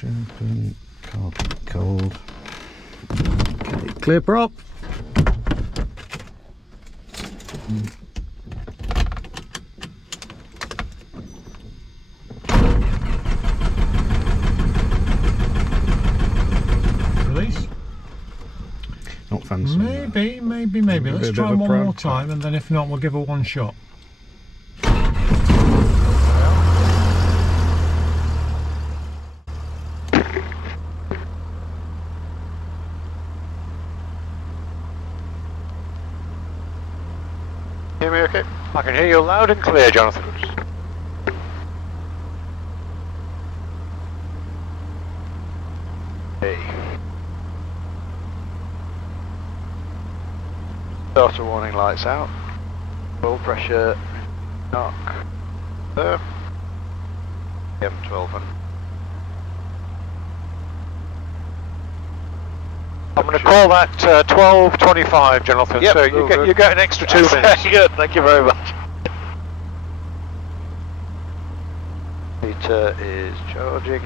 Open, carbon cold. Okay, clear prop. Release? Not fancy. Maybe. Let's try one more time, and then if not, we'll give her one shot. Hear me okay? I can hear you loud and clear, Jonathan. Hey. Starter warning lights out. Full pressure. Knock. There. Yep, 1200. I'm going to call that 12:25, Jonathan. Yep, so good. you get an extra 2 minutes. Good, thank you very much. Meter is charging.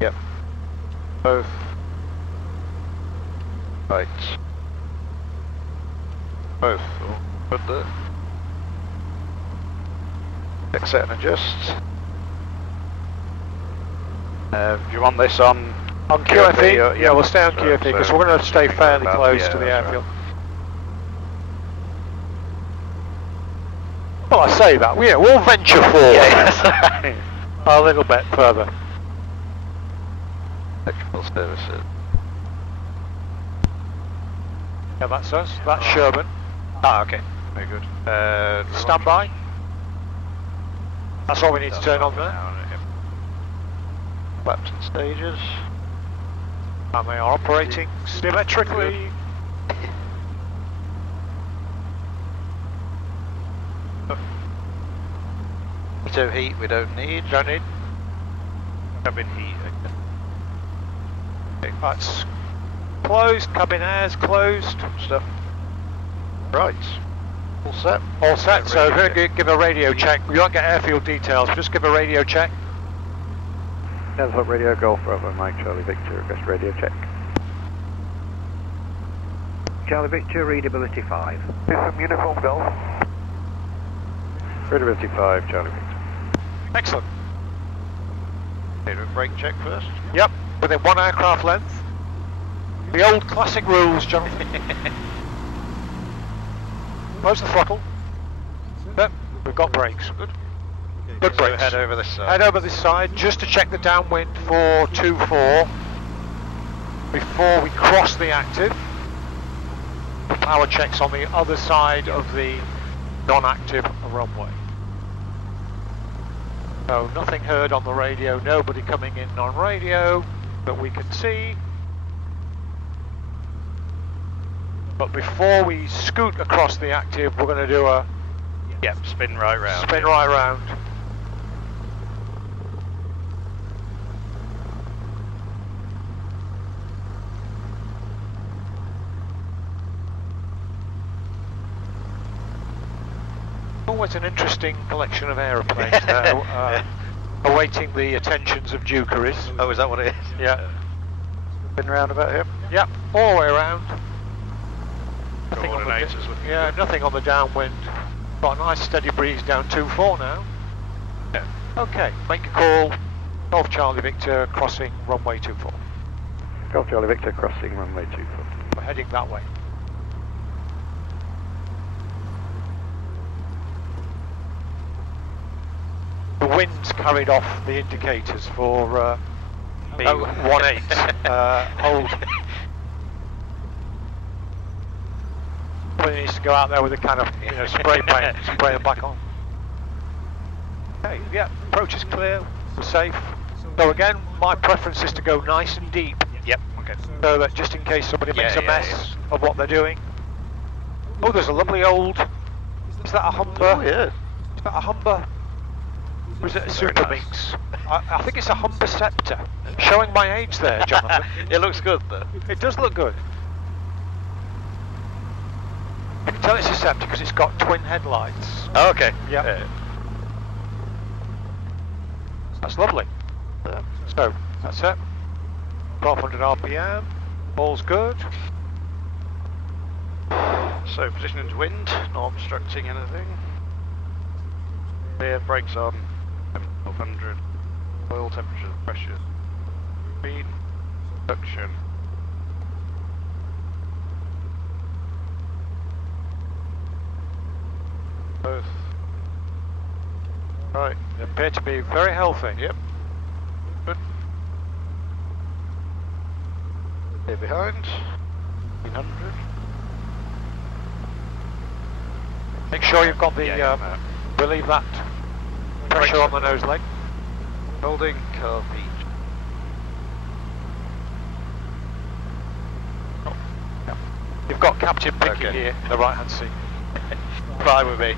Yep. Both. Right. Both. Put the. Set and adjust. Do you want this on QFE? Yeah, we'll stay on so- QFE because so we're going to stay fairly about- close yeah, to the that's airfield. Well, I say that. Yeah, we'll venture forward a little bit further. Electrical services. Yeah, that's us. That's Sherman. Ah, okay. Very good. Stand by. That's all we need to turn on there. Flaps and stages. And they are operating symmetrically. So heat we don't need. Don't need. Cabin heat. Okay. That's closed. Cabin air's closed. Stuff. Right. All set. All set. So Radio we're going to give a radio check. We won't get airfield details. Just give a radio check. Delta Radio Golf Bravo Mike Charlie Victor request radio check. Charlie Victor, readability 5. From Uniform Golf. Readability 5, Charlie Victor. Excellent. Okay, do a brake check first. Yep. Within 1 aircraft length. The old classic rules, Jonathan. Close the throttle. Yep. We've got brakes. Good. Good So brakes. head over this side. Head over this side just to check the downwind for 2-4 before we cross the active. The power checks on the other side of the non-active runway. So nothing heard on the radio, nobody coming in on radio that we can see. But before we scoot across the active, we're going to do a Spin right round. spin right round. Always an interesting collection of aeroplanes there, awaiting the attentions of dukeries. Oh, is that what it is? Yeah. Spin round about here. Yep, all the way around. Nothing on the, Coordinators looking yeah, good. nothing on the downwind. Got a nice steady breeze down 2-4 now. Yeah. Okay, make your call. Golf Charlie Victor crossing runway 24. Golf Charlie Victor crossing runway 24. We're heading that way. The wind's carried off the indicators for me 18. Old. Somebody needs to go out there with a kind of spray paint, spray them back on. Okay, yeah, approach is clear, we're safe. So again, my preference is to go nice and deep. Yep, okay. So that just in case somebody makes a Yeah, mess of what they're doing. Oh, there's a lovely old. Is that a Humber? Oh, yeah. Is that a Humber? Or is it a Very Super nice. Mix? I think it's a Humber Scepter. Showing my age there, Jonathan. It looks good though. It does look good. Can you Tell it's just empty because it's got twin headlights. Oh, okay. Yep. That's lovely. So, that's it. 1200 RPM. All's good. So position into wind, not obstructing anything. Clear, brakes on. 1200. Oil temperature, pressure. Speed. Suction. Both. Right. They appear to be very healthy. Yep. Good. Here behind. 1500. Make sure you've got the, relieve that pressure on the nose leg. Holding car feet. You've got Captain Picky Okay. here in the right hand seat. Fine with me.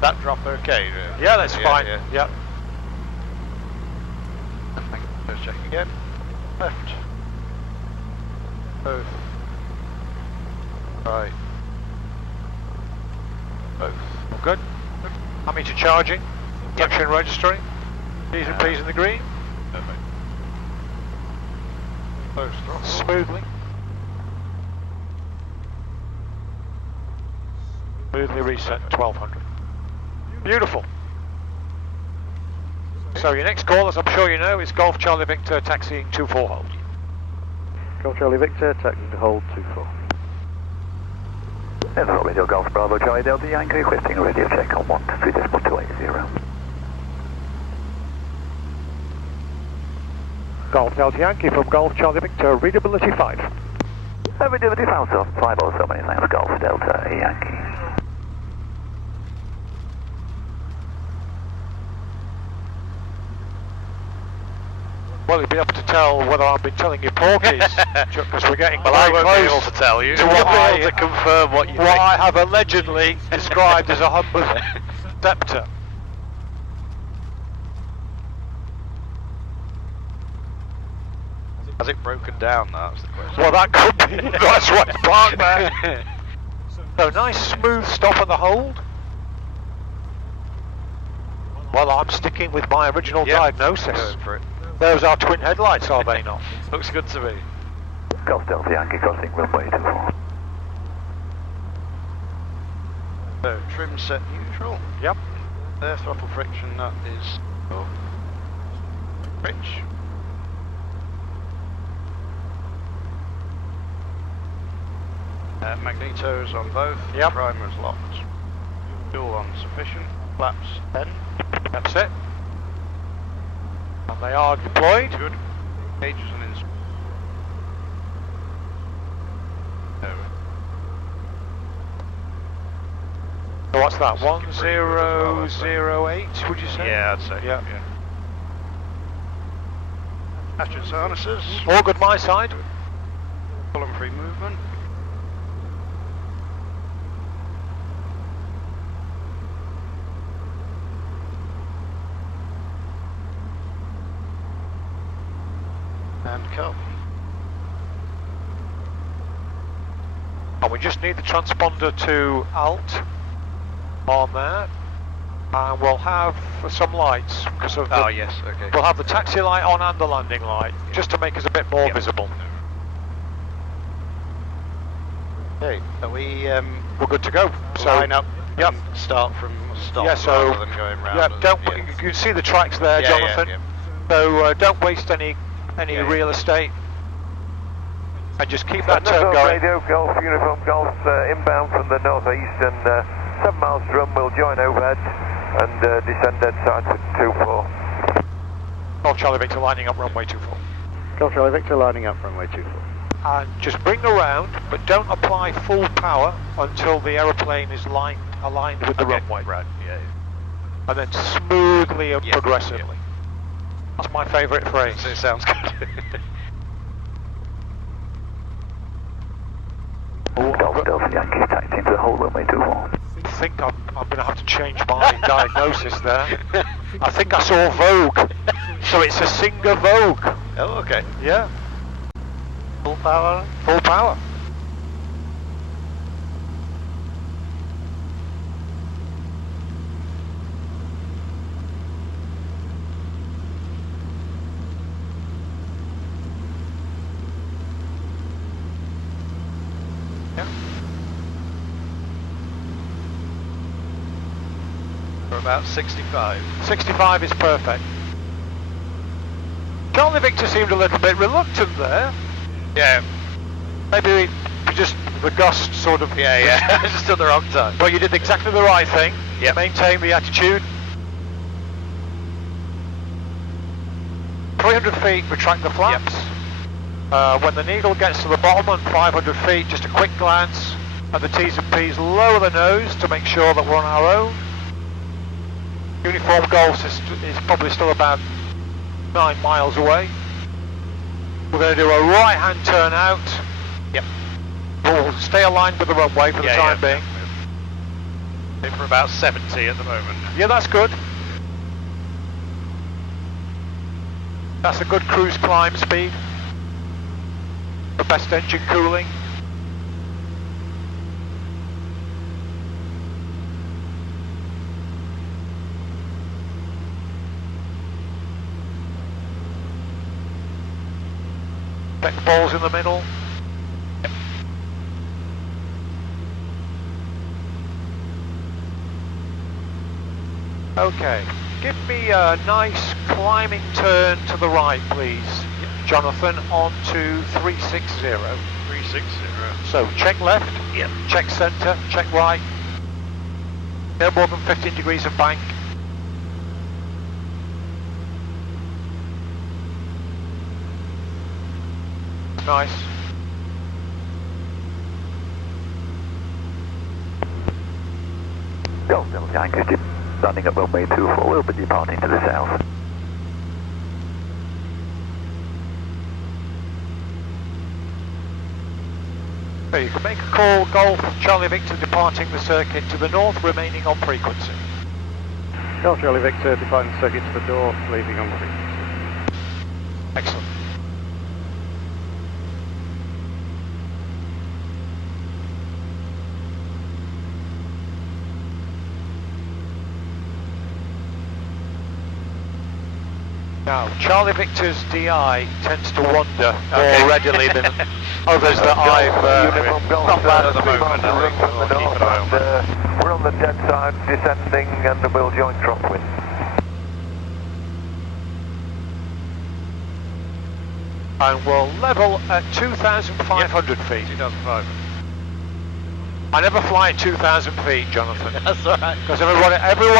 That drop okay? Yeah, that's fine. Yeah. Yep. Let's check again. Left. Both. Right. Both. All good. Ammeter charging. Junction registering. P's and P's in the green. Perfect. Both throttle. Smoothly. Smoothly reset 1200. Beautiful. So your next call, as I'm sure you know, is Golf Charlie Victor taxiing 24 hold. Golf Charlie Victor, taxing to hold 24. Hello, Radio Golf Bravo Charlie Delta Yankee, requesting a radio check on 123.280. Golf Delta Yankee from Golf Charlie Victor, readability 5. Readability 5, so 507, many thanks, Golf Delta Yankee. Well, you'll be able to tell whether I've been telling you porkies, because we're getting Well, I very won't be close able to tell you. to You'll what be able to confirm what you what think. I have allegedly described as a humble scepter. Has it broken down? That's the question. Well, that could be. That's why it's parked there. So nice smooth stop at the hold. Well, I'm sticking with my original diagnosis. Go for it. Those are twin headlights, are they not? Looks good to me. Golf Delta Yankee crossing runway 24. So trim set neutral. Yep. Air throttle friction, that is pitch. Magnetos on both. Yep. Primers locked. Fuel on sufficient. Flaps 10. That's it. And they are deployed. Good. Cages and instruments. So what's that? 1008, would you say? Yeah, I'd say. Yeah. Hatchets harnesses. All good my side. Full and free movement. And cup. And we just need the transponder to alt on there. And we'll have some lights because of the, Oh yes, okay. we'll have the taxi light on and the landing light, just to make us a bit more visible. Okay, are we We're good to go. So line up Yep. and start from stop Yeah, so rather than going round? yeah, and- don't yeah. you can see the tracks there, Yeah, Jonathan. yeah. So don't waste any Yeah. real estate, and just keep that turn Golf going. Radio, Golf Uniform Golf inbound from the northeast and 7 miles to run. We'll join overhead and descend dead side to 24. Golf Charlie Victor lining up runway 24. Golf Charlie Victor lining up runway 24. And just bring around, but don't apply full power until the aeroplane is aligned with the Okay, runway. right, yeah. And then smoothly and Yeah, progressively. That's my favourite phrase. So it sounds good. Golf Delta Yankee taxiing to the whole runway 24. I think I'm going to have to change my diagnosis there. I think I saw Vogue. So it's a Singer Vogue. Oh, okay. Yeah. Full power. Full power. Yeah. For about 65. 65 is perfect. Charlie Victor seemed a little bit reluctant there. Yeah, Maybe just the gust sort of... yeah. Just at the wrong time. But you did exactly the right thing. Yep. Maintain the attitude. 300 feet, retract the flaps. When the needle gets to the bottom on 500 feet, just a quick glance at the T's and P's, lower the nose to make sure that we're on our own. Uniform Golf is probably still about 9 miles away. We're going to do a right-hand turn out. Yep. We'll stay aligned with the runway for the time being. In for about 70 at the moment. Yeah, that's good. That's a good cruise climb speed. The best engine cooling. Deck balls in the middle. Yep. Okay, give me a nice climbing turn to the right, please, Jonathan, onto 360. 360. So check left, Yep. check centre, check right. No more than 15 degrees of bank. Nice. Golf Delta Yankee, landing at runway 24, we'll be departing to the south. So you can make a call, Golf Charlie Victor departing the circuit to the north, remaining on frequency. Golf Charlie Victor, departing the circuit to the north, leaving on frequency. Excellent. Now, Charlie Victor's DI tends to wander more readily than others that I've... Uniform Golf, not bad at the 3 moment, miles I think. from the We'll keep north, an eye on and we're on the dead side, descending, and we'll join crosswind. And we'll level at 2,500 feet. 2005. I never fly at 2,000 feet, Jonathan. That's alright. Because everyone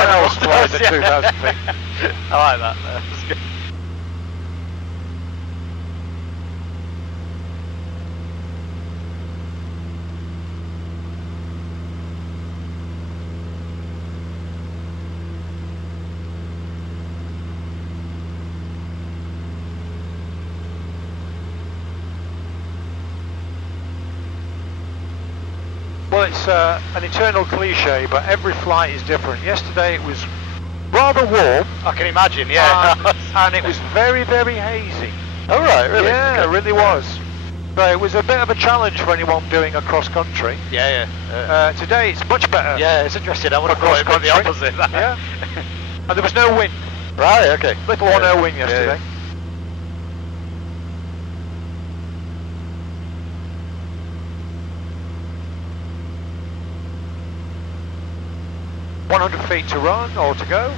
else flies at 2,000 feet. I like that. That's good. Well, it's an eternal cliche, but every flight is different. Yesterday it was rather warm. I can imagine, yeah. And it was very, very hazy. Oh, right, really? Yeah, it really was. So it was a bit of a challenge for anyone doing a cross country. Yeah, yeah. Today it's much better. Yeah, it's interesting. I would have thought it'd be the opposite. Yeah. And there was no wind. Right, okay. Little or no wind yesterday. Yeah. 100 feet to run or to go.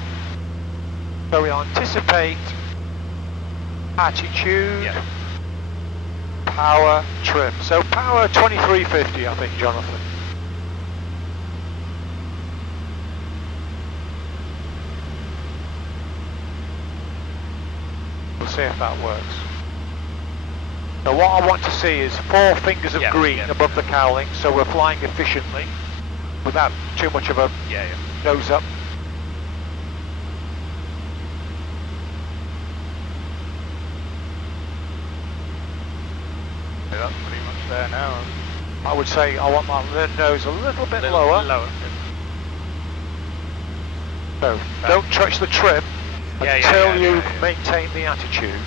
So we anticipate attitude, power, trim. So power 2350, I think, Jonathan. We'll see if that works. So what I want to see is 4 fingers of green above the cowling, so we're flying efficiently without too much of a nose up. Yeah, that's pretty much there now. I would say I want my nose a little bit lower. So don't touch the trim until you maintain the attitude.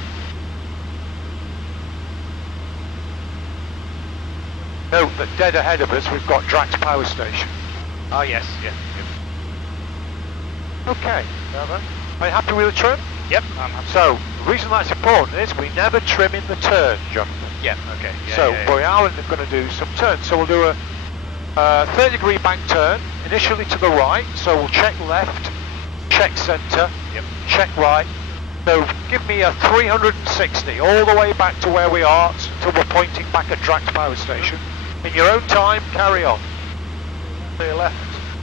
Note that dead ahead of us we've got Drax Power Station. Oh yes, yeah. Okay. Are you happy with the trim? Yep, I'm happy. So, the reason that's important is we never trim in the turn, Jonathan. Yeah, okay. Yeah, So yeah, we are going to do some turns. So we'll do a 30-degree bank turn, initially to the right. So we'll check left, check centre, Yep. check right. So give me a 360 all the way back to where we are until we're pointing back at Drax Power Station. In your own time, carry on. Clear left,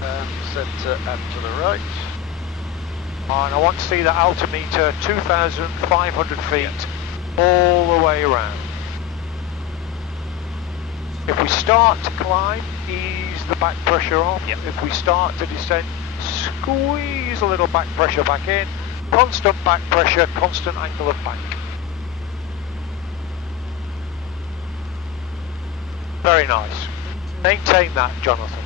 and centre and to the right. And I want to see that altimeter 2,500 feet all the way around. If we start to climb, ease the back pressure off. Yep. If we start to descend, squeeze a little back pressure back in. Constant back pressure, constant angle of bank. Very nice. Maintain that, Jonathan.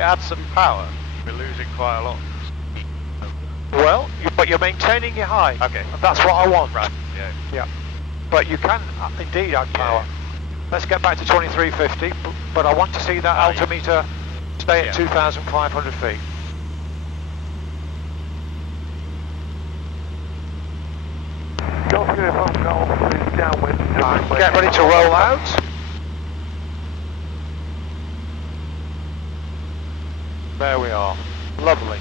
Add some power. We're losing quite a lot. Well, but you're maintaining your height. Okay. And that's what I want. Right. Yeah. Yeah. But you can indeed add power. Let's get back to 2350, but I want to see that altimeter stay at 2,500 feet. Golf Uniform Golf is downwind. Get ready to roll out. There we are. Lovely.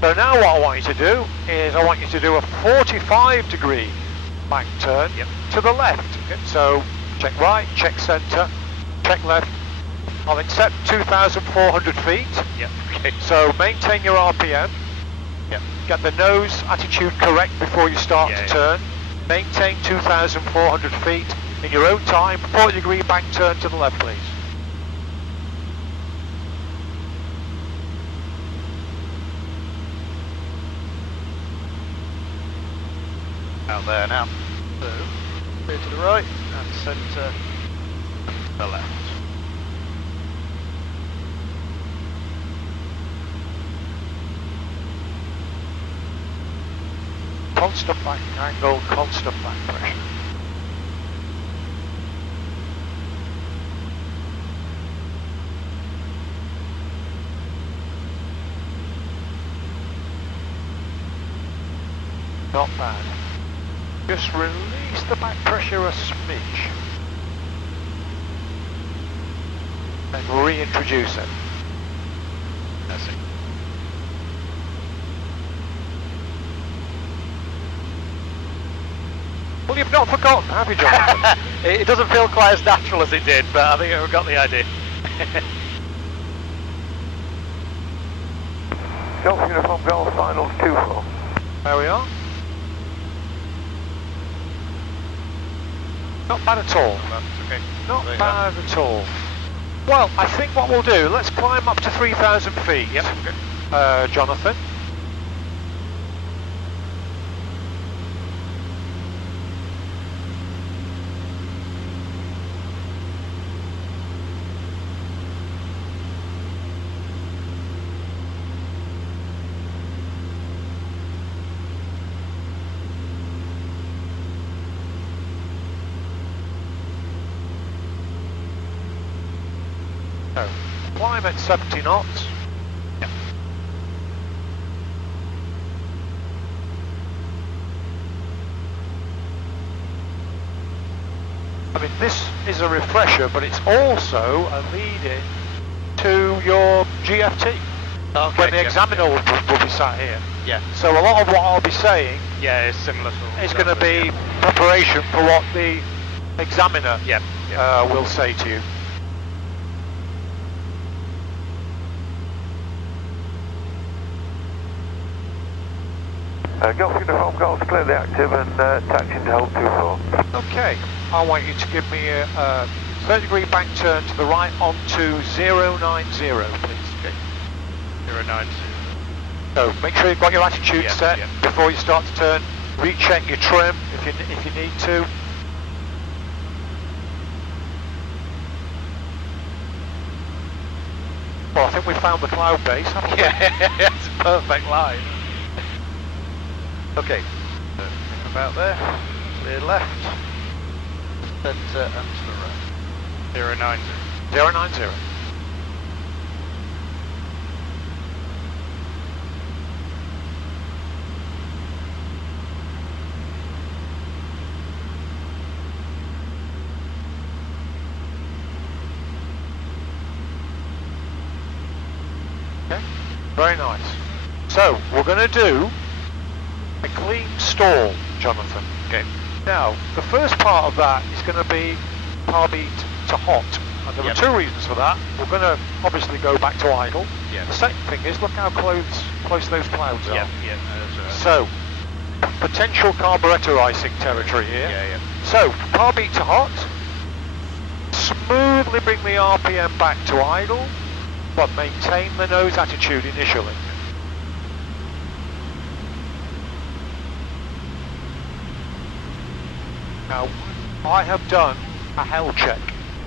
So now what I want you to do is I want you to do a 45-degree bank turn to the left. So check right, check centre, check left. I'll accept 2,400 feet. Yep. Okay. So maintain your RPM. Yep. Get the nose attitude correct before you start to turn. Maintain 2,400 feet in your own time. 40-degree bank turn to the left, please. Out there now. So, clear to the right and centre to the left. Constant back angle, constant back pressure. Not bad. Just release the back pressure a smidge. And reintroduce it. That's it. Well, you've not forgotten, have you, Jonathan? It doesn't feel quite as natural as it did, but I think we've got the idea. Golf Uniform Golf Finals 2-4. There we are. Not bad at all. That's okay. Not There you bad at all. Well, I think what we'll do, let's climb up to 3,000 feet. Yep. Okay. Jonathan. So, climb at 70 knots. Yep. I mean, this is a refresher, but it's also a lead-in to your GFT. Okay. When the examiner will be sat here. Yeah. So a lot of what I'll be saying Yeah, it's similar sort of is stuff, going to be yeah. preparation for what the examiner Yep. will say to you. Golf Uniform Golf clearly active and taxiing to hold 2-4. Okay, I want you to give me a 30-degree bank turn to the right onto 090, please. Okay. 090. So make sure you've got your attitude Yeah, set yeah. before you start to turn. Recheck your trim if you need to. Well, I think we found the cloud base, haven't we? Yeah, it's a perfect line. Okay, so about there, clear left, centre and to the right. 090. 090. Very nice. So, we're going to do a clean stall, Jonathan. Okay. Now, the first part of that is going to be carbeat to hot. And there are two reasons for that. We're going to obviously go back to idle. Yeah. The second thing is, look how close those clouds are. Yeah, that's So, potential carburetor icing territory here. Yeah. So, carbeat to hot. Smoothly bring the RPM back to idle, but maintain the nose attitude initially. Now, I have done a hell check.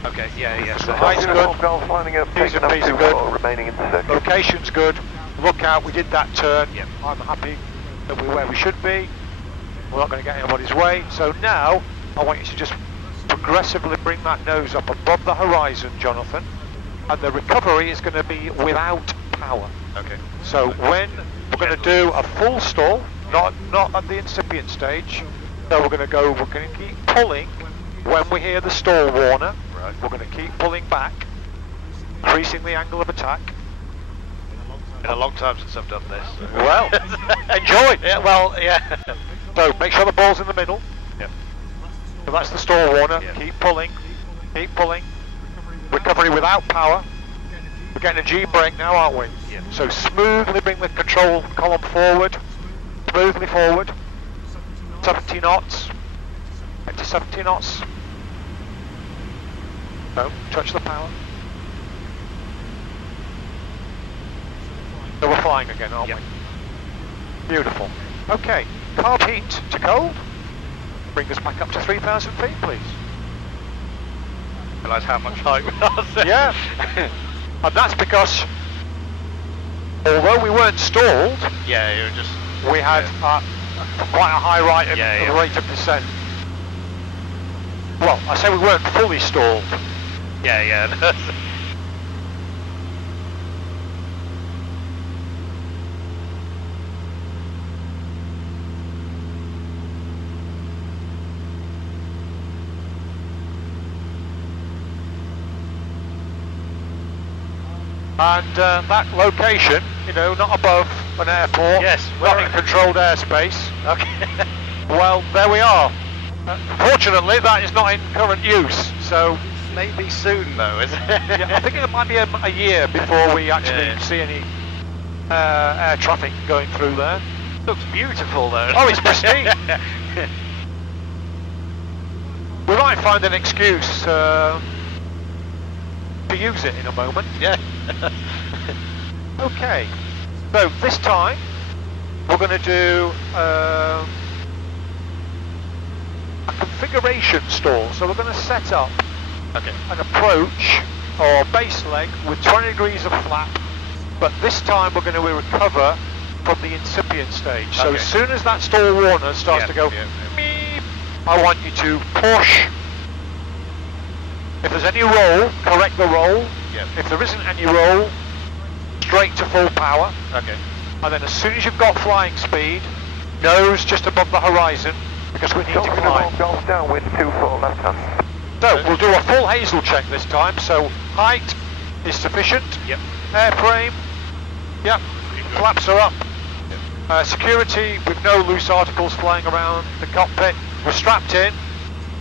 Okay, yeah. So height's good, Golf lining up, T's taking and up P's are 2 good. 4, remaining in circuit. Location's good, look out, we did that turn. Yep. I'm happy that we're where we should be. We're not going to get anybody's way. So now, I want you to just progressively bring that nose up above the horizon, Jonathan. And the recovery is going to be without power. Okay. So when we're going to do a full stall, not at the incipient stage, so we're going to keep pulling when we hear the stall warner. Right. We're going to keep pulling back, increasing the angle of attack. Been a long time since I've done this. So. Well, enjoy. Yeah, well, yeah. So make sure the ball's in the middle. Yep. So that's the stall warner. Yeah. Keep pulling. Recovery without power. We're getting a G brake now, aren't we? Yeah. So smoothly bring the control column forward. Smoothly forward. 70 knots. Get to 70 knots. Don't touch the power. So we're flying again, aren't Yep. we? Beautiful. Okay, carb heat to cold. Bring us back up to 3,000 feet, please. Realise how much height we are. Yeah. And that's because, although we weren't stalled, Yeah, you were just. we had quite a high rate of descent. Well, I say we weren't fully stalled. Yeah. And that location, not above an airport, Yes, not in controlled airspace. Okay. Well, there we are. Fortunately, that is not in current use, so Maybe soon though, is it? yeah, I think it might be a year before we actually see any air traffic going through there. Looks beautiful though. Oh, it's pristine. We might find an excuse to use it in a moment. Yeah. Okay, so this time we're going to do a configuration stall. So we're going to set up an approach or base leg with 20 degrees of flap, but this time we're going to recover from the incipient stage. So as soon as that stall warner starts to go beep, I want you to push. If there's any roll, correct the roll. If there isn't any roll, straight to full power. Okay. And then as soon as you've got flying speed, nose just above the horizon, because we need to climb. Golf downwind 2 4 left hand. So we'll do a full hazel check this time. So height is sufficient. Yep. Airframe. Yep. Flaps are up. Security with no loose articles flying around the cockpit. We're strapped in.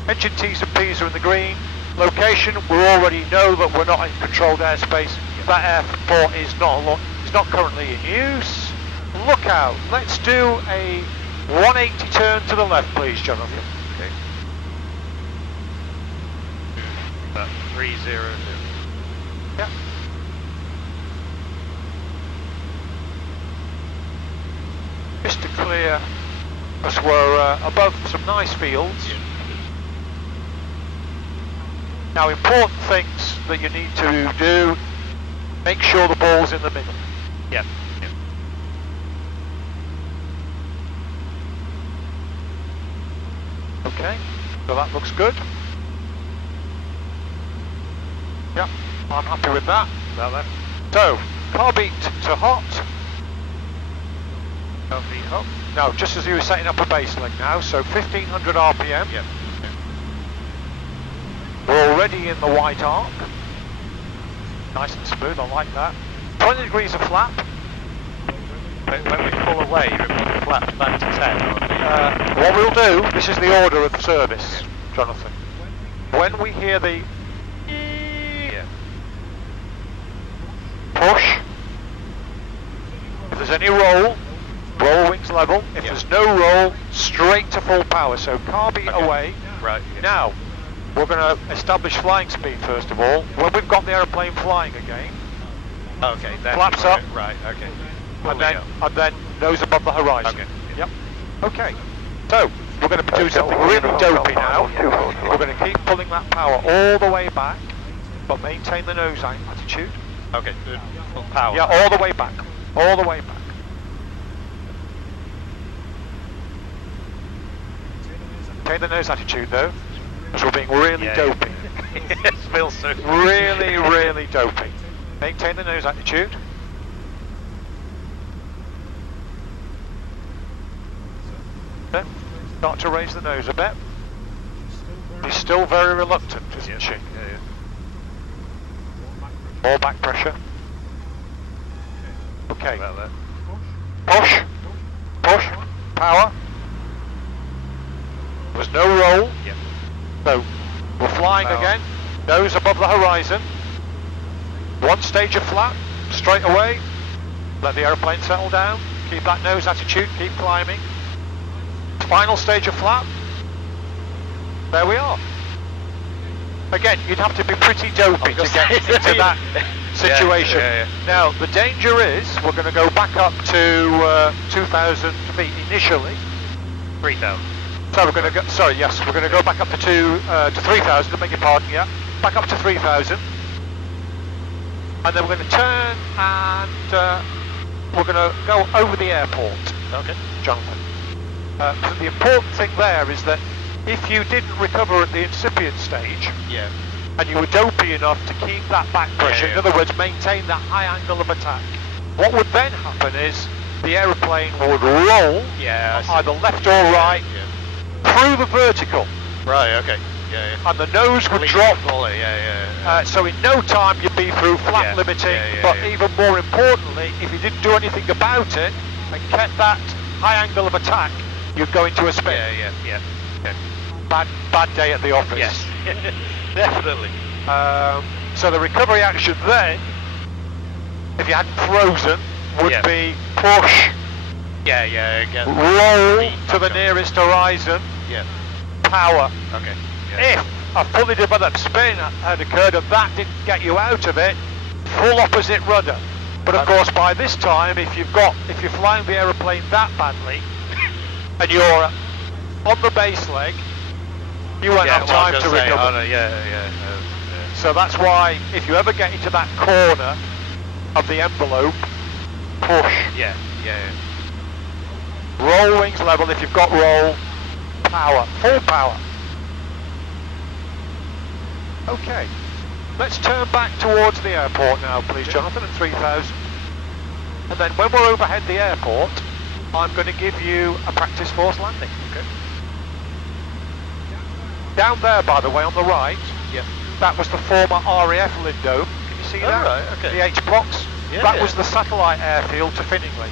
Engine T's and P's are in the green. Location, we already know that we're not in controlled airspace. That airport is not currently in use. Look out. Let's do a 180 turn to the left, please, Jonathan. Okay. 300. Yeah. Just to clear, because we're above some nice fields. Now, important things that you need to do, make sure the ball's in the middle. Yeah. Okay, so that looks good. Yeah, I'm happy with that. So, carbeat to hot. Carbeat hot. Now, just as you were setting up a base leg now, so 1500 RPM. Yep. We're already in the white arc. Nice and smooth, I like that. 20 degrees of flap. But when we pull away, we put flaps back to 10. What we'll do, this is the order of service, Jonathan. When we hear the push, if there's any roll wings level. If there's no roll, straight to full power. So car beat away. Right. Yeah. Now, we're going to establish flying speed first of all. When we've got the aeroplane flying again, okay. Then flaps up. Right. Okay. And then nose above the horizon. Okay. Yep. Okay. So we're going to do something really dopey now. We're going to keep pulling that power all the way back, but maintain the nose attitude. Okay. Full power. Yeah, all the way back. All the way back. Maintain the nose attitude though, because we're being really dopey. It feels so really, really dopey. Maintain the nose attitude. Okay. Start to raise the nose a bit. She's still very reluctant, isn't she? Yeah. More back pressure. Okay. About that. Push. Push. Power. There's no roll. Yep. So we're flying again. Nose above the horizon. One stage of flap. Straight away. Let the aeroplane settle down. Keep that nose attitude. Keep climbing. Final stage of flap. There we are. Again, you'd have to be pretty dopey to get into that situation. Now, the danger is we're going to go back up to 2,000 feet initially. 3,000. So we're going to go, we're going to go back up to 3,000, I beg your pardon, yeah. Back up to 3,000. And then we're going to turn and we're going to go over the airport. Okay. Jonathan. So the important thing there is that if you didn't recover at the incipient stage, and you were dopey enough to keep that back pressure, in other words, maintain that high angle of attack, what would then happen is the aeroplane would roll, either left or right, through the vertical. Right, okay. And the nose would drop. So in no time you'd be through flap limiting, but even more importantly, if you didn't do anything about it and kept that high angle of attack, you'd go into a spin. Bad day at the office. Yes, definitely. So the recovery action then, if you hadn't frozen, would be push, roll to the nearest horizon, power. Okay. If a fully developed spin had occurred and that didn't get you out of it, full opposite rudder. But of course, by this time, if you're flying the aeroplane that badly, and you're on the base leg, you won't have time to recover. So that's why, if you ever get into that corner of the envelope, push. Roll wings level if you've got roll, power, full power. Okay, let's turn back towards the airport now, please, Jonathan, at 3,000. And then when we're overhead the airport, I'm going to give you a practice force landing. Okay. Down there, by the way, on the right, that was the former RAF Lindome. Can you see that? Right, okay. The H-blocks. That was the satellite airfield to Finningley,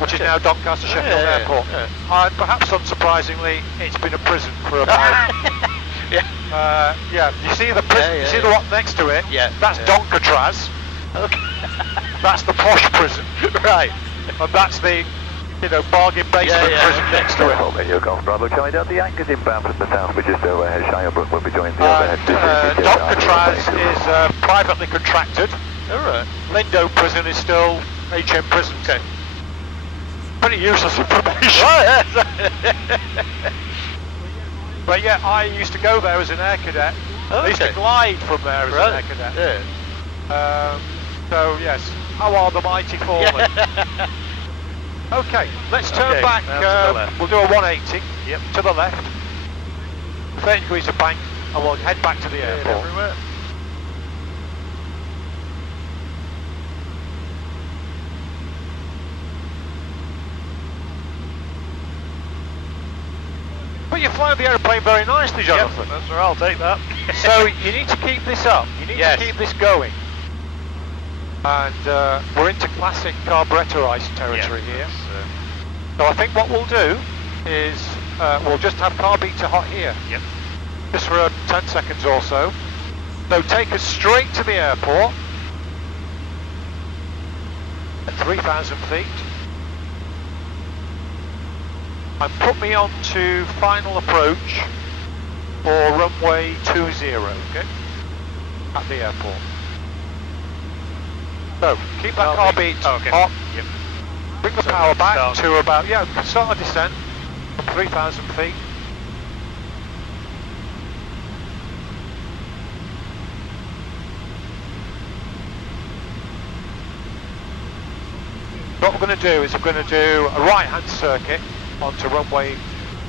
which is now Doncaster Sheffield Airport. And perhaps unsurprisingly, it's been a prison for about. You see the prison? You see the one next to it? That's Doncaster. Okay. That's the posh prison. Right. And that's the, bargain basement prison next to it. Radio Golf Bravo, Charlie Delta, Yankers inbound from the south, we're just overhead. Shirebrook will be joining the overhead. Doncaster is privately contracted. Alright. Lindome prison is still HM prison. Okay. Pretty useless information. But yeah, I used to go there as an air cadet. I used to glide from there as an air cadet. So yes, how are the mighty fallen? Okay, let's turn back. We'll do a 180 to the left, 30 degrees of bank, and we'll head back to the airport. Everywhere. But you fly the aeroplane very nicely, Jonathan. That's right, I'll take that. So you need to keep this up. You need to keep this going. And we're into classic carburettor ice territory here. So I think what we'll do is we'll just have car beat to hot here. Yep. Just for 10 seconds or so. So take us straight to the airport at 3,000 feet. And put me on to final approach for runway 20, okay? At the airport. So, keep that car beat hot. Yep. Bring the power back to about, start a descent from 3,000 feet. What we're going to do is we're going to do a right-hand circuit onto runway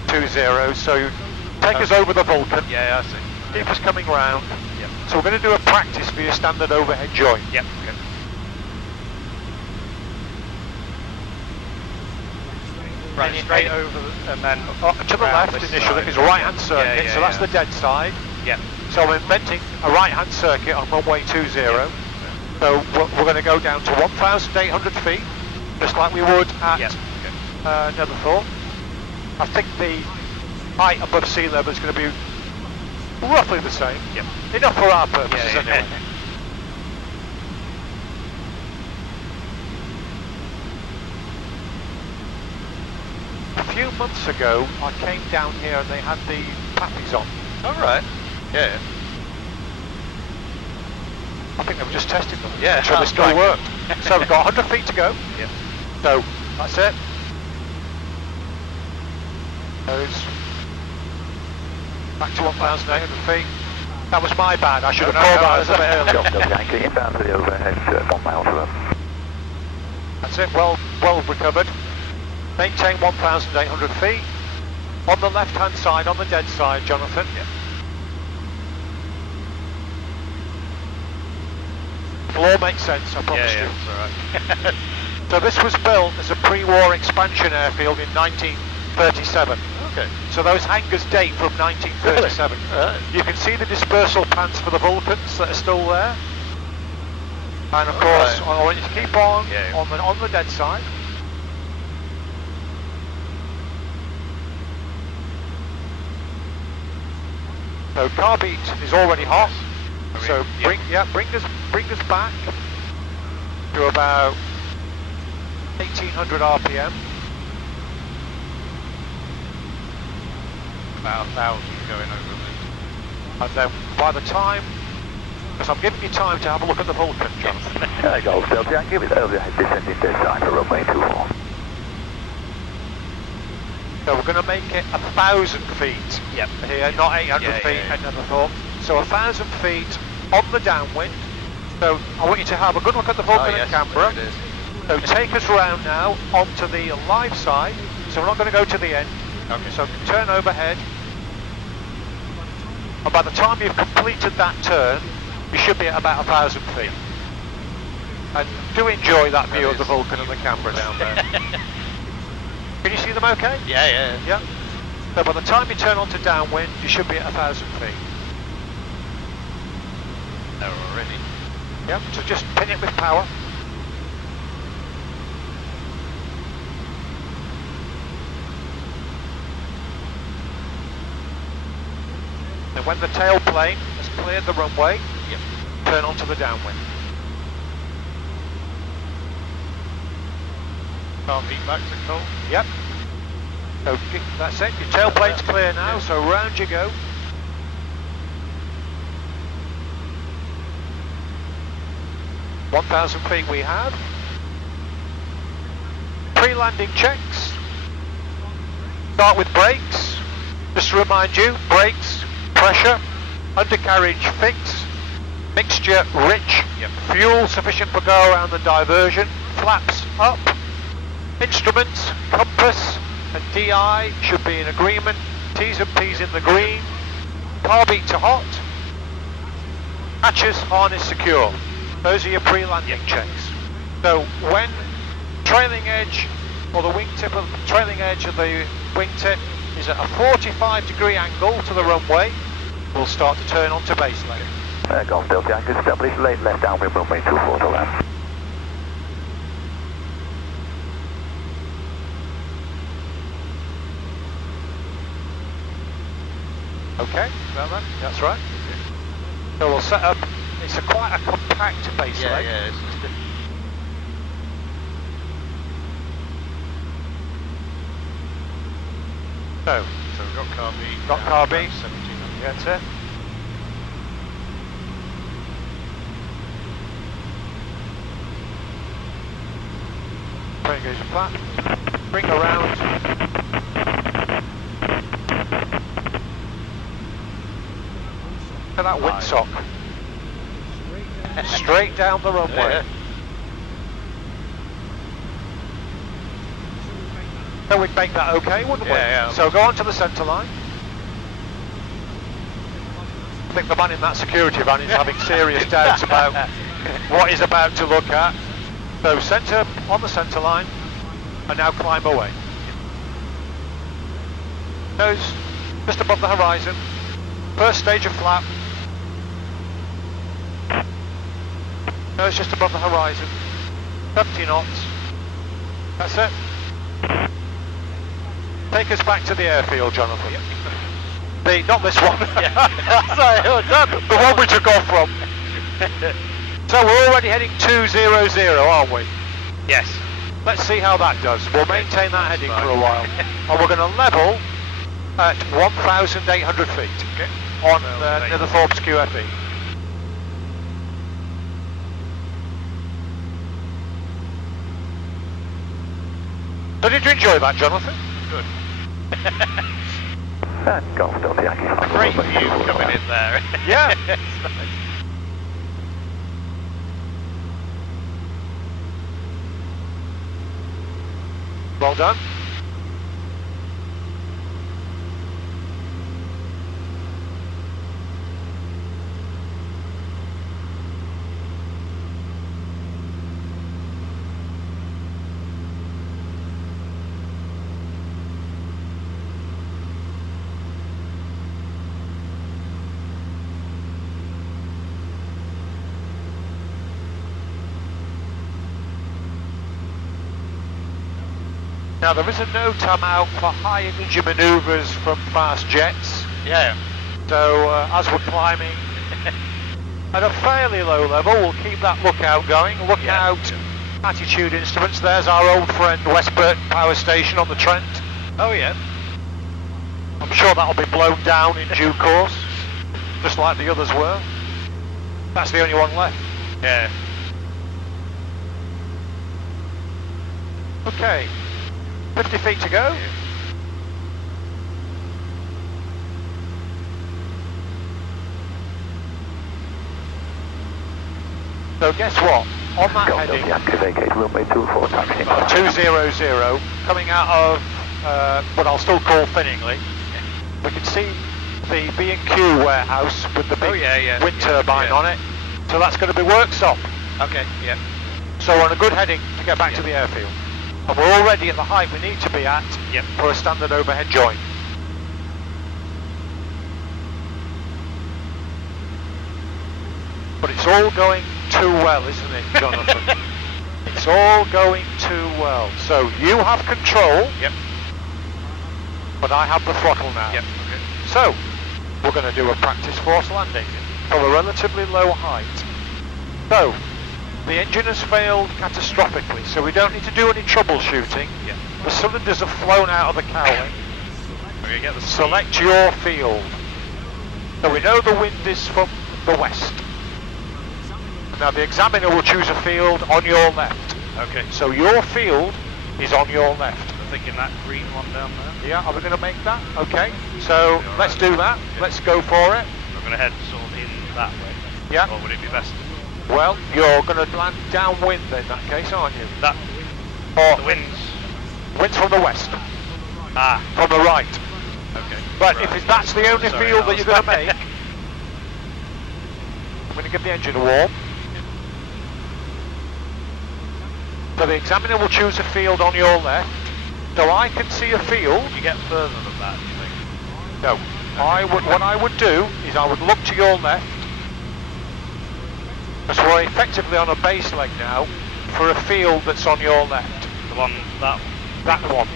20, so take us over the Vulcan. Yeah, I see. Keep us coming round. Yep. So we're going to do a practice for your standard overhead joint. Yep. Okay. Right, straight over and then to the left initially is a right-hand circuit, so that's the dead side. Yep. So I'm inventing a right-hand circuit on runway 20. So we're going to go down to 1,800 feet, just like we would at Netherthorpe. I think the height above sea level is going to be roughly the same. Yep. Enough for our purposes anyway. A few months ago, I came down here and they had the pappies on. All right. Yeah. I think they were just testing them. Yeah. Sure they still worked. So we've got 100 feet to go. Yep. So that's it. Goes back to 1,800 feet. That was my bad. I should have called that a bit earlier. Yankee, inbound for the overhead, 1 mile to run. That's it. Well recovered. Maintain 1,800 feet. On the left-hand side, on the dead side, Jonathan. Yep. It'll all make sense, I promise you. It's all right. So this was built as a pre-war expansion airfield in 1937. Okay. So those hangars date from 1937. Really? You can see the dispersal pants for the Vulcans that are still there. And of course, I want you to keep on on the dead side. So car beat is already hot. So bring us back to about 1,800 RPM. About 1,000 going over the... And then by the time, because I'm giving you time to have a look at the Vulcan, Jonathan. Golf Delta Yankee with overhead descending dead side for runway 24. So we're going to make it 1,000 feet here, not 800 feet at Netherthorpe. So 1,000 feet on the downwind. So I want you to have a good look at the Vulcan and Canberra. So take us round now onto the live side. So we're not going to go to the end. Okay. So turn overhead. And by the time you've completed that turn, you should be at about 1,000 feet. And do enjoy that view of the Vulcan and the Canberra down there. Can you see them okay? Yeah. So by the time you turn onto downwind, you should be at 1,000 feet. They're already. Yep, so just pin it with power. And when the tailplane has cleared the runway, turn onto the downwind. Can't beat back to cold. Yep. So that's it, your tailplane's clear now, so round you go. - 1,000 feet we have. Pre-landing checks. Start with brakes. Just to remind you, brakes, pressure, undercarriage fixed, mixture rich, fuel sufficient for go around the diversion, flaps up, instruments, compass and DI should be in agreement, T's and P's in the green, car beat to hot, hatches, harness secure. Those are your pre-landing checks. So when trailing edge or the wingtip of trailing edge of the wingtip is at a 45-degree angle to the runway, we'll start to turn onto base lane. Golf Delta Yankee established late left downwind runway 24 to land. Okay, that's right. So we'll set up, it's quite a compact base leg. Yeah, it's just So we've got car B. Got car B. 1700. that's it. Bring goes flat. Bring around. Look at that windsock. Straight down the runway. Yeah. So we'd make that okay, wouldn't we? Yeah. So go on to the centre line. I think the man in that security van is having serious doubts about what he's about to look at. So centre, on the centre line, and now climb away. Nose just above the horizon. First stage of flap. Nose just above the horizon. 70 knots. That's it. Take us back to the airfield, Jonathan. Not this one. The one we took off from. So we're already heading 200, aren't we? Yes. Let's see how that does. We'll maintain that heading for a while. And we're going to level at 1,800 feet on near the Thorpe's QFE. So did you enjoy that, Jonathan? Good. And Golf Delta Yankee. Great view coming in there. Yeah. It's nice. Well done. Now there is a no time out for high energy manoeuvres from fast jets. Yeah. So as we're climbing at a fairly low level, we'll keep that lookout going. Lookout attitude instruments. There's our old friend Westburton Power Station on the Trent. Oh yeah. I'm sure that'll be blown down in due course, just like the others were. That's the only one left. Yeah. Okay, 50 feet to go. So guess what? On that Golf heading, Delta Yankee vacate runway 24 taxi. 200, coming out of what I'll still call Finningley, we can see the B&Q warehouse with the big wind turbine on it. So that's going to be workshop. Okay, yeah. So we're on a good heading to get back to the airfield. And we're already at the height we need to be at for a standard overhead join. But it's all going too well, isn't it, Jonathan? It's all going too well. So you have control, but I have the throttle now. So we're going to do a practice force landing from a relatively low height. So the engine has failed catastrophically, so we don't need to do any troubleshooting. The cylinders have flown out of the cowling. Select your field. So we know the wind is from the west. Now the examiner will choose a field on your left. Okay. So your field is on your left. I'm thinking that green one down there. Yeah, are we going to make that? Okay, so let's do that. Let's go for it. We're going to head sort of in that way. Yeah. Or would it be best? Well, you're going to land downwind in that case, aren't you? That. Or The wind's. wind's from the west. Ah. From the right. Okay. But right. if that's the only Sorry, field I that you're going to was- make, I'm going to give the engine a warm. So the examiner will choose a field on your left. So I can see a field. You get further than that, do you think? No. What I would do is I would look to your left. Because we're effectively on a base leg now for a field that's on your left. The one, that one. That one.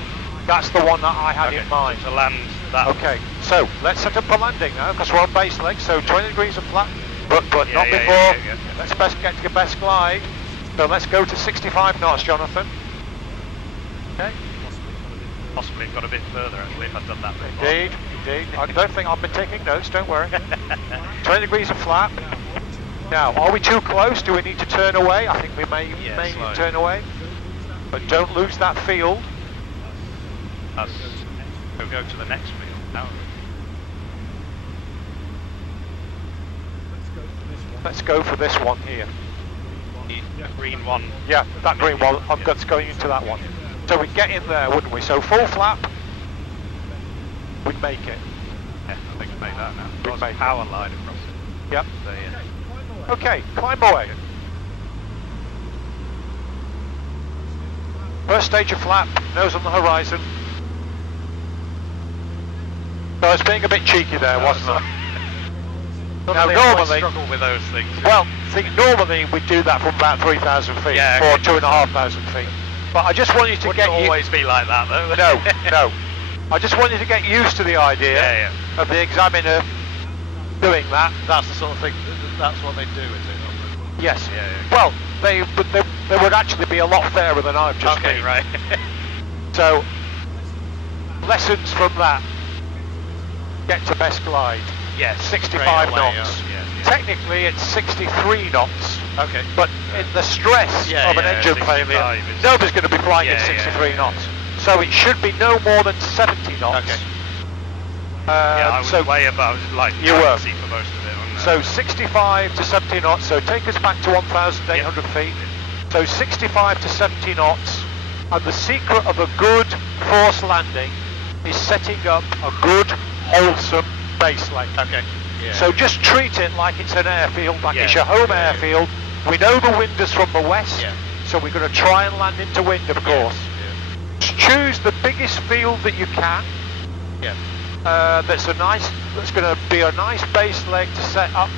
That's the one that I had in mind. To land that. Okay, so let's set up for landing now, because we're on base leg, so 20 degrees of flat, but not before. Let's get to the best glide. So let's go to 65 knots, Jonathan. Okay. Possibly got a bit further actually if I'd done that before. Indeed. I don't think I've been taking notes, don't worry. 20 degrees of flat. Now, are we too close? Do we need to turn away? I think we may turn away. But don't lose that field. We'll go to the next field now. Let's go for this one here. The green one. Yeah, that green one. I've got going into that one. So we'd get in there, wouldn't we? So full flap, we'd make it. Yeah, I think we'd make that now. We'd make power line across it. Yep. So, yeah. Okay, climb away. First stage of flap, nose on the horizon. So I was being a bit cheeky there, wasn't I? Now normally, struggle with those things. well, normally we do that from about 3,000 feet, or 2,500 feet. But I just want you to Wouldn't always be like that though. No. I just want you to get used to the idea of the examiner doing that. That's the sort of thing. That's what they do, is it? Yes. Yeah. Well, they would actually be a lot fairer than I've just been. Right. So, lessons from that. Get to best glide. Yes. 65 knots. Yeah. Technically, it's 63 knots. Okay. But in the stress of an engine failure, nobody's going to be flying at 63 knots. So it should be no more than 70 knots. Okay. I was way above, like, you were. for most of it. So 65 to 70 knots, so take us back to 1,800 feet. So 65 to 70 knots, and the secret of a good forced landing is setting up a good, wholesome base leg. Okay. Yeah. So just treat it like it's an airfield, like it's your home airfield. We know the wind is from the west, so we're going to try and land into wind, of course. Choose the biggest field that you can. That's going to be a nice base leg to set up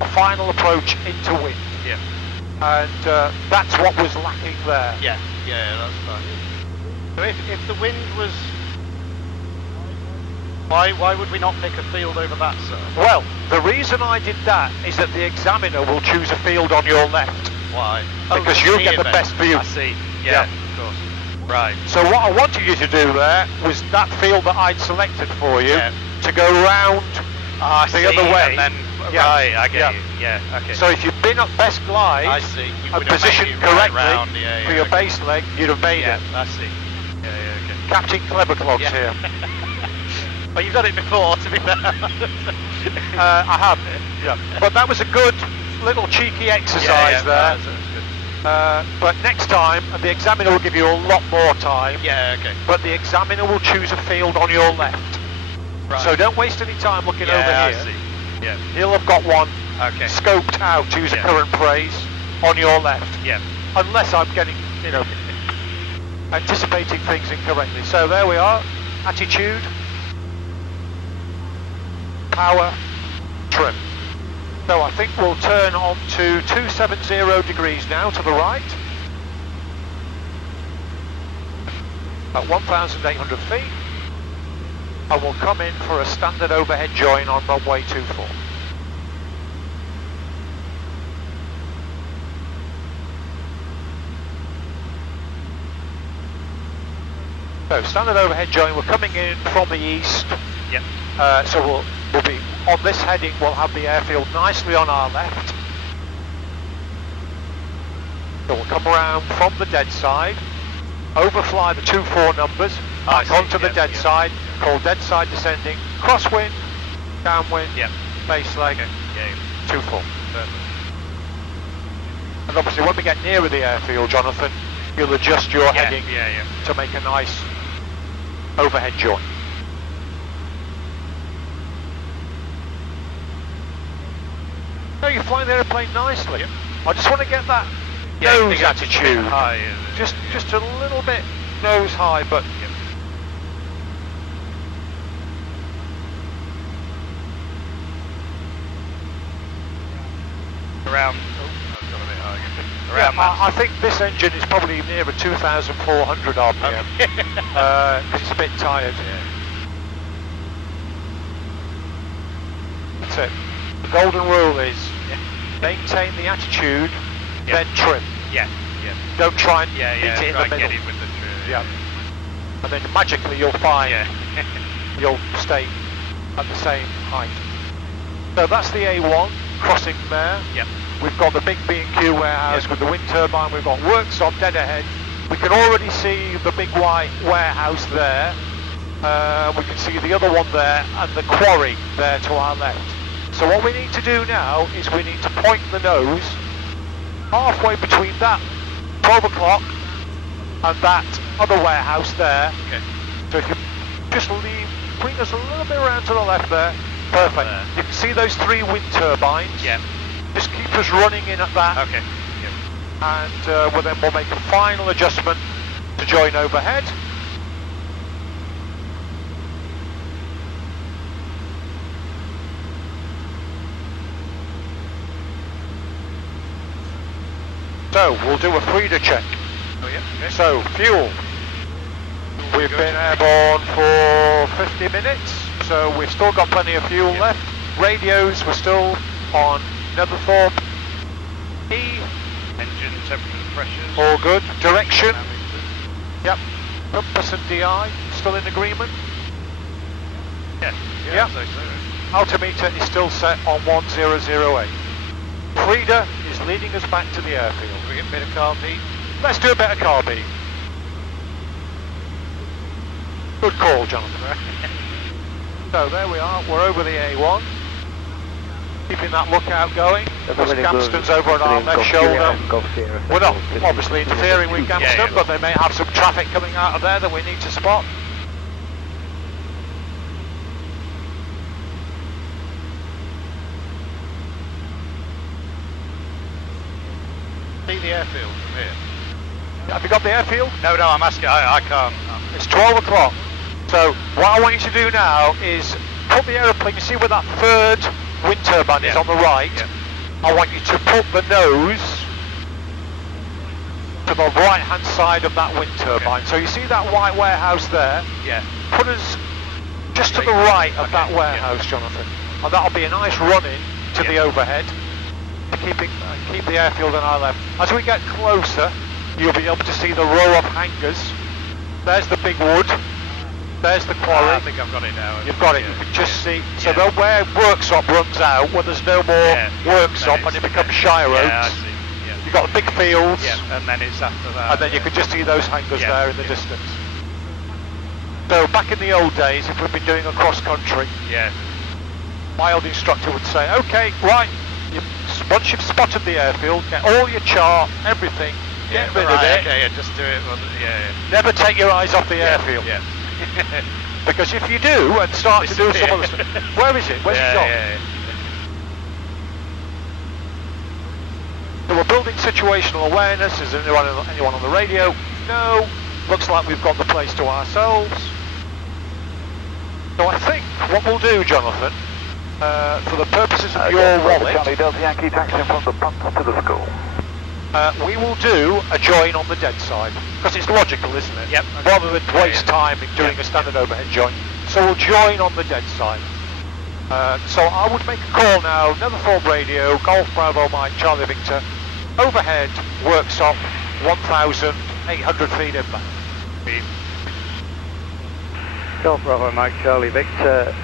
a final approach into wind. And that's what was lacking there. Yeah, that's fine. So if the wind was, why would we not pick a field over that, sir? Well, the reason I did that is that the examiner will choose a field on your left. Why? Because you'll get the best view. I see. Yeah, of course. Right. So what I wanted you to do there was that field that I'd selected for you to go round the other way. And then, right, I get you. Yeah, okay. So if you've been at best glide and positioned correctly for your base leg, you'd have made it. I see. Yeah, okay. Captain Cleverclogs here. Well, you've done it before, to be fair. I have. Yeah. But that was a good little cheeky exercise there. That's good. But next time, the examiner will give you a lot more time. Yeah, okay. But the examiner will choose a field on your left. Right. So don't waste any time looking over here. I see. Yeah. He'll have got one scoped out, to use a current phrase, on your left. Yeah. Unless I'm getting, anticipating things incorrectly. So there we are. Attitude. Power. Trim. So I think we'll turn on to 270 degrees now to the right. At 1,800 feet. And we'll come in for a standard overhead join on runway 24. So standard overhead join, we're coming in from the east. Yep. So we'll be on this heading, we'll have the airfield nicely on our left. So we'll come around from the dead side, overfly the 2-4 numbers, back onto the dead side, call dead side descending, crosswind, downwind, base leg, 2-4. Perfect. And obviously when we get nearer the airfield, Jonathan, you'll adjust your heading to make a nice overhead join. No, you're flying the airplane nicely. I just want to get that nose attitude. High, just a little bit nose high, but around. Oh, I've got a bit high. Around that. I think this engine is probably nearer 2,400 RPM. Because it's a bit tired. That's it. The golden rule is maintain the attitude, then trim. Yeah. Don't try and Yeah. meet it in Try the and middle. get it with the trim. Yeah. And then magically you'll find you'll stay at the same height. So that's the A1 crossing there. Yep. We've got the big B&Q warehouse with the wind turbine. We've got workshop dead ahead. We can already see the big white warehouse there. We can see the other one there and the quarry there to our left. So what we need to do now is we need to point the nose halfway between that 12 o'clock and that other warehouse there. Okay. So if you just bring us a little bit around to the left there. Perfect. You can see those 3 wind turbines. Yeah. Just keep us running in at that. Okay. Yep. And we'll make a final adjustment to join overhead. So we'll do a feeder check. Oh yeah. Okay. So fuel. We've been airborne for 50 minutes, so we've still got plenty of fuel left. Radios, we're still on Netherthorpe E. Engine temperature and pressures. All good. Direction. Dynamics. Yep. Compass and DI, still in agreement. Yeah. Yeah. I'd say so. Altimeter is still set on 1008. Frida is leading us back to the airfield. We get a bit of car beat. Let's do a bit of carby. Good call, Jonathan. So there we are, we're over the A1. Keeping that lookout going. There's Gamston's over on our left shoulder. We're not obviously interfering with Gamston, but they may have some traffic coming out of there that we need to spot. See the airfield from here. Have you got the airfield? No, I'm asking. I can't. It's 12 o'clock. So what I want you to do now is put the aeroplane, you see where that third wind turbine is on the right? Yeah. I want you to put the nose to the right hand side of that wind turbine. So you see that white warehouse there? Yeah. Put us just to the right of that warehouse, Jonathan. And that'll be a nice run in to the overhead to keep the airfield on our left. As we get closer, you'll be able to see the row of hangars. There's the big wood. There's the quarry. I think I've got it now. You've got it. You can just see. So where workshop runs out, where there's no more workshop and it becomes Shire Oaks. Yeah, I see. Yeah. You've got the big fields. Yeah, and then it's after that. And then you can just see those hangars there in the distance. So back in the old days, if we've been doing a cross country, my old instructor would say, okay, right, once you've spotted the airfield, get all your chart, everything, get rid of it. Okay, just do it. Never take your eyes off the airfield. Yeah. Because if you do and start to do some other stuff, where is it? Where's it gone? So we're building situational awareness. Is there anyone on the radio? No. Looks like we've got the place to ourselves. So I think what we'll do, Jonathan, for the purposes of your wallet, Charlie Delta Yankee taxiing from the pump to the school. we will do a join on the dead side, because it's logical, isn't it? Yep. Rather than waste time in doing a standard overhead join. So we'll join on the dead side. So I would make a call now, Netherthorpe Radio, Golf Bravo Mike, Charlie Victor, overhead, workshop, 1,800 feet inbound. Golf Bravo Mike, Charlie Victor,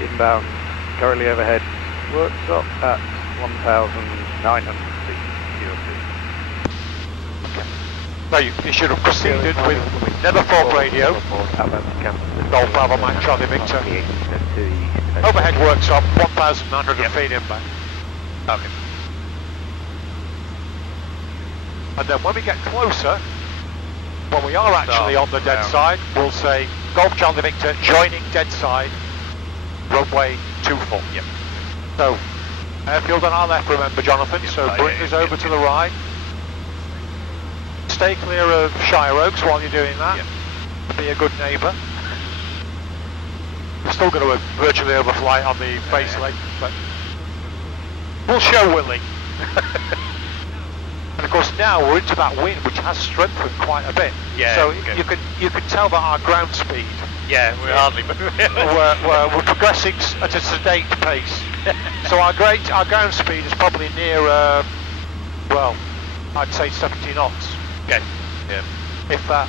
inbound, currently overhead, workshop at 1,900 feet. No, you should have proceeded with Netherthorpe Radio, Golf Bravo Mike, Charlie Victor, overhead workshop, 1,900 feet inbound. Okay. And then when we get closer, when we are actually on the dead side, we'll say Golf Charlie Victor joining dead side, runway 24. Yep. So, airfield on our left, remember, Jonathan, so bring us over to the right. Stay clear of Shire Oaks while you're doing that. Yep. Be a good neighbour. We're still going to virtually overflight on the base leg, but we'll show willing. And of course now we're into that wind, which has strengthened quite a bit. Yeah, So okay. you can tell that our ground speed, Yeah, we're hardly moving. we're progressing at a sedate pace. So our ground speed is probably near, well, I'd say 70 knots, Okay. Yeah. if that.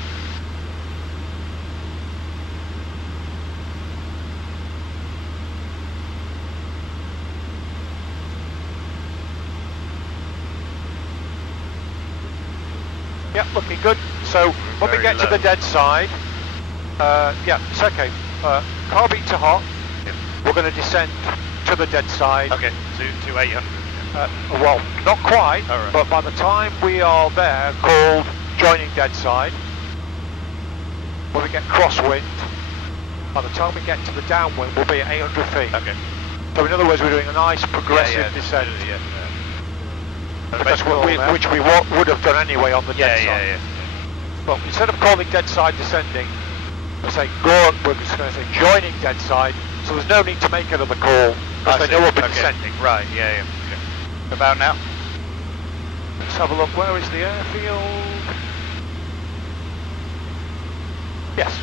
Yep, looking good. So when we Very get to the low. dead side, yeah, it's okay. Car beat to hot. Yep. We're going to descend to the dead side. Okay, to 800. Well, not quite, All right. but by the time we are there, called joining dead side, when we get crosswind, by the time we get to the downwind, we'll be at 800 feet. Okay. So in other words, we're doing a nice progressive yeah, descent, Yeah. because which we would have done anyway on the dead side. Yeah. But instead of calling dead side descending, we're saying we're just going to say joining dead side, so there's no need to make another call, because they know we'll be descending. Right, yeah. Okay. About now? Let's have a look, where is the airfield? Yes,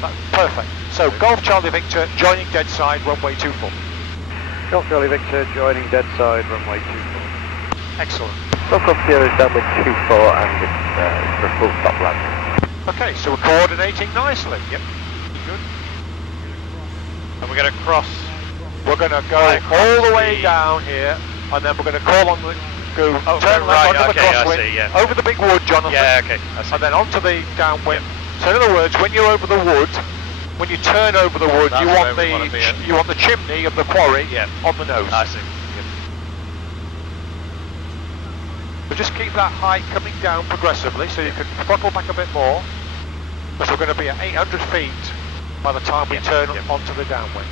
that's perfect. So Golf Charlie Victor joining dead side, runway 24. Golf Charlie Victor joining dead side, runway 24. Excellent. Takeoff Sierra is done with 24 and it's for a full stop landing. Okay, so we're coordinating nicely. Yep. Good. And we're going to cross. We're going to go Right, all the way the- down here, and then we're going to call on the turn left right, onto okay, the I crosswind, see, yeah. over the big wood, Jonathan. Yeah, okay. I see. And then onto the downwind. So in other words, when you're over the wood, when you turn over the wood, That's you want where we wanna be at. you want the chimney of the quarry Yeah. on the nose. I see. So just keep that height coming down progressively, so you can throttle back a bit more, because we're going to be at 800 feet by the time we turn onto the downwind.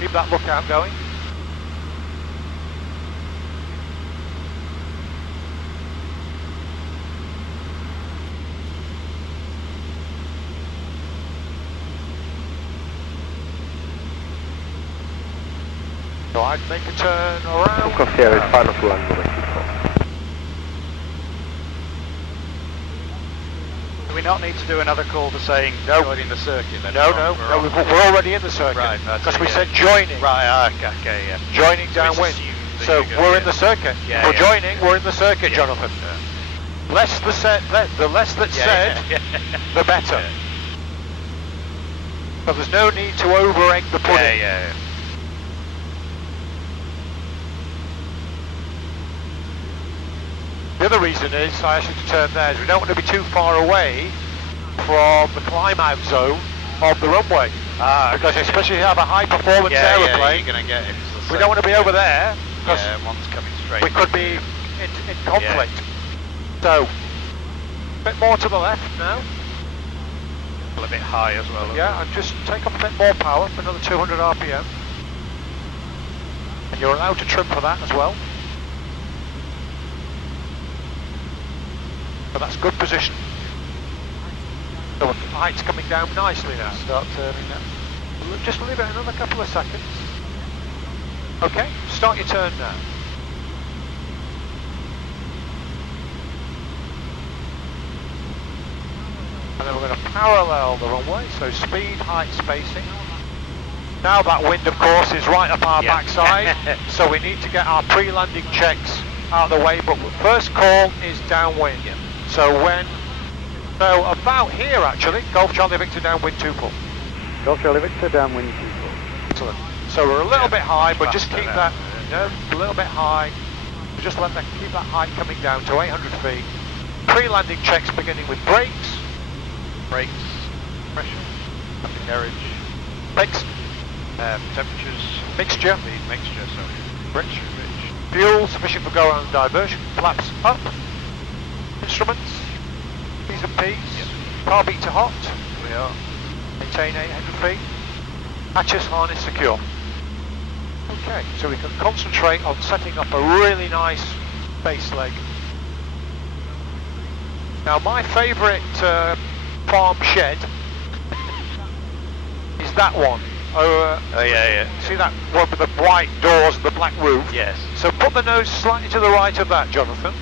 Keep that lookout going. So I'd make a turn around. Takeoff Sierra is final to land runway 24. Do we not need to do another call to saying joining the circuit then? No, we're already in the circuit. Right, because we said joining. Right, okay, yeah. Joining downwind. So we're in the circuit. Yeah, we're joining, we're in the circuit, Jonathan. Yeah. Less the less that's said, the better. But there's no need to over-egg the pudding. Yeah. The other reason is, I asked you to turn there, is we don't want to be too far away from the climb-out zone of the runway. Because especially if you have a high-performance aeroplane, you're going to get it. we don't want to be over there, because one's coming straight. we could be in conflict. So, a bit more to the left now. A bit high as well. Yeah, and just take up a bit more power for another 200 RPM. And you're allowed to trim for that as well. But that's good position. So the height's coming down nicely now. Start turning now. Just leave it another couple of seconds. Okay, start your turn now. And then we're going to parallel the runway, so speed, height, spacing. Now that wind, of course, is right up our backside, so we need to get our pre-landing checks out of the way, but first call is downwind. So about here actually, Golf Charlie Victor downwind 24. Golf Charlie Victor downwind 24. Excellent. So we're a little bit high, but just keep that, a little bit high. Just let that, keep that height coming down to 800 feet. Pre-landing checks beginning with brakes, Brakes, pressure, undercarriage, brakes, temperatures, mixture, the mixture, sorry. rich, fuel sufficient for go around diversion, flaps up, instruments, P's and P's, car beat to hot, We are. maintain 800 feet, hatches harness secure. Okay, so we can concentrate on setting up a really nice base leg. Now my favourite farm shed is that one. Oh yeah. see that one with the white doors and the black roof? Yes. So put the nose slightly to the right of that, Jonathan.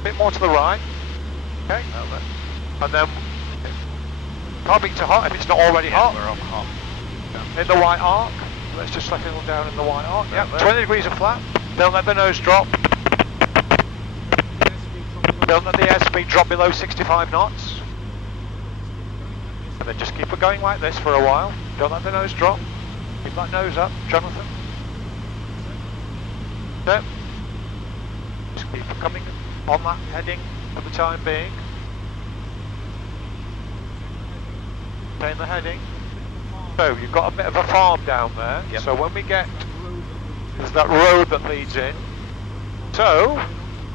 A bit more to the right. Okay. And then can't be too hot if it's not already hot. We're on hot. In the white arc. Let's just settle down in the white arc. Yep. 20 degrees of flap. Don't let the nose drop. Don't let the airspeed drop below 65 knots. And then just keep it going like this for a while. Don't let the nose drop. Keep that nose up, Jonathan. There. Just keep it coming on that heading for the time being. Stay in the heading. So you've got a bit of a farm down there. Yep. So when we get, there's that road that leads in. So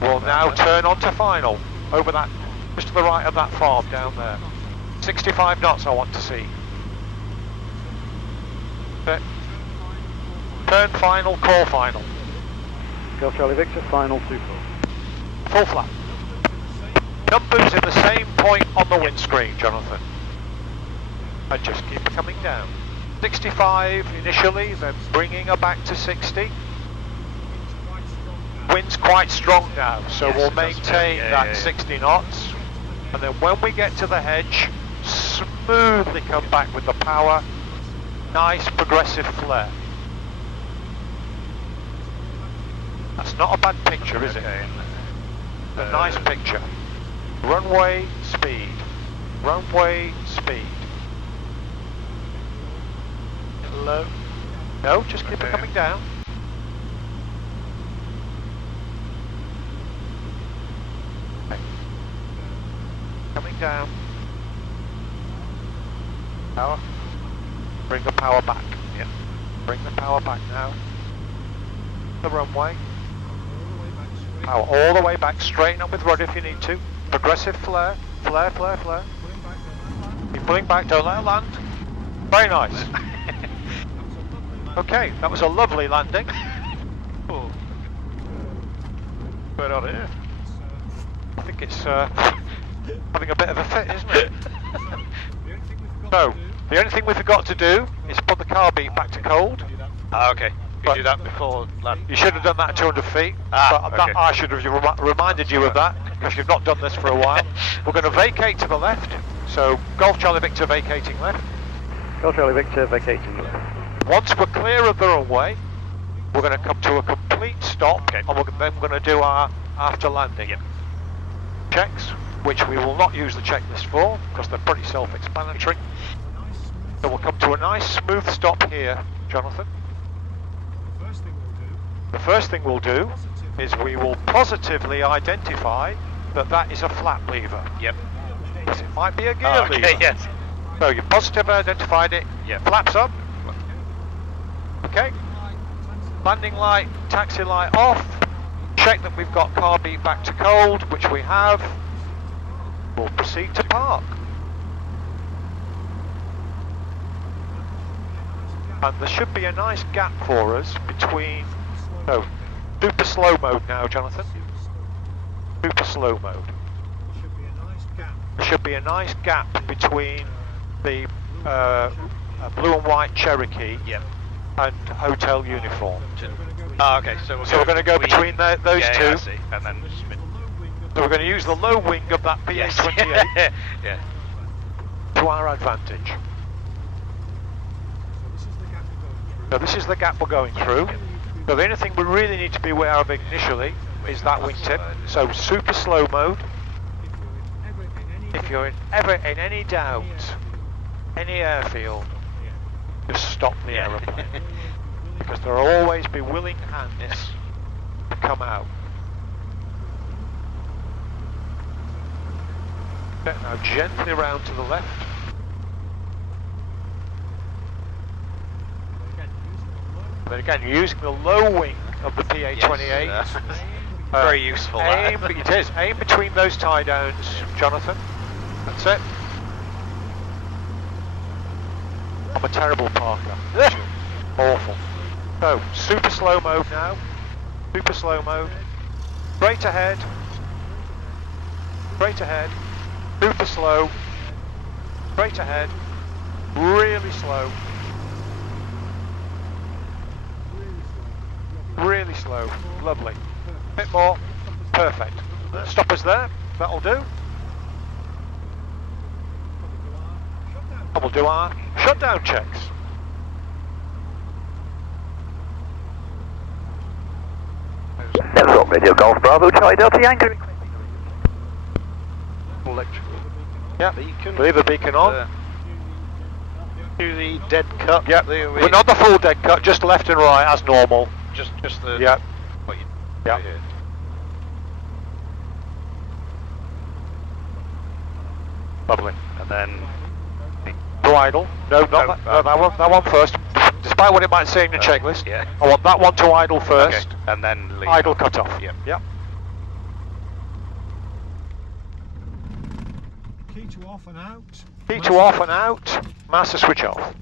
we'll now turn onto final over that, just to the right of that farm down there. 65 knots I want to see. Turn final, call final. Golf Charlie Victor, final 2-4. Full flap. Numbers in the same point on the windscreen, Jonathan. And just keep it coming down. 65 initially, then bringing her back to 60. Wind's quite strong now, so Yes, we'll it does. maintain that 60 knots. And then when we get to the hedge, smoothly come back with the power. Nice progressive flare. That's not a bad picture, is it? A nice picture. Runway speed. Runway speed. Low. No, just keep it coming down. Okay. Coming down. Power. Bring the power back. Yeah. Bring the power back now. The runway. Power all the way back. Straighten up with rudder if you need to. Progressive flare. Flare, flare, flare. Keep pulling back. Don't let it land. Very nice. Okay, that was a lovely landing. Oh. Good on here. I think it's having a bit of a fit, isn't it? So, the only thing we forgot to do is put the car beat back to cold. Ah, okay. You But- do that before land. You should have done that at 200 feet, Ah, but okay. I should have reminded you of that, because you've not done this for a while. We're going to vacate to the left, so Golf Charlie Victor vacating left. Golf Charlie Victor, vacating left. Once we're clear of the runway, we're going to come to a complete stop, and then we're going to do our after landing checks, which we will not use the checklist for, because they're pretty self-explanatory. So we'll come to a nice smooth stop here, Jonathan. The first thing we'll do is we will positively identify that that is a flap lever. Yep. Because it might be a gear Okay, lever. yes. So you've positively identified it. Yep. Flaps up. Okay. Landing light, taxi light off. Check that we've got car beat back to cold, which we have. We'll proceed to park. And there should be a nice gap for us between... No, super slow mode now, Jonathan. Super slow mode. There should be a nice gap between the blue and white Cherokee and hotel uniform. Ah, okay. So we're going to go between those two. Yeah, I see. And then spin. So we're going to use the low wing of that PA-28 Yeah. to our advantage. So this is the gap we're going through. So the only thing we really need to be aware of initially is that wingtip. So super slow mode. If you're ever in any doubt, any airfield, just stop the aeroplane. Because there will always be willing hands to come out. Okay, now gently round to the left. But again, you're using the low wing of the PA-28. Yes, very useful. Aim, it is. Aim between those tie downs, Jonathan. That's it. I'm a terrible parker. Awful. So, super slow mode now. Super slow mode. Straight ahead. Straight ahead. Super slow. Straight ahead. Really slow. Really slow. Lovely. Bit more. Perfect. Stop us there. That'll do. And we'll do our shutdown checks. Takeoff Radio Golf Bravo, Charlie Delta Yankee. Electrical Yep. beacon. Leave the beacon on. To the dead cut. Yep. We're not the full dead cut, just left and right as normal. Just the. Yep. What you Yep. do here. Lovely. And then. To idle. No, not No, that. No, that one. That one first. Despite what it might say in the checklist. Yeah. I want that one to idle first. Okay. And then leave. Idle cut off. Yep. Yep. Key to off and out. Key to off and out. Master switch off.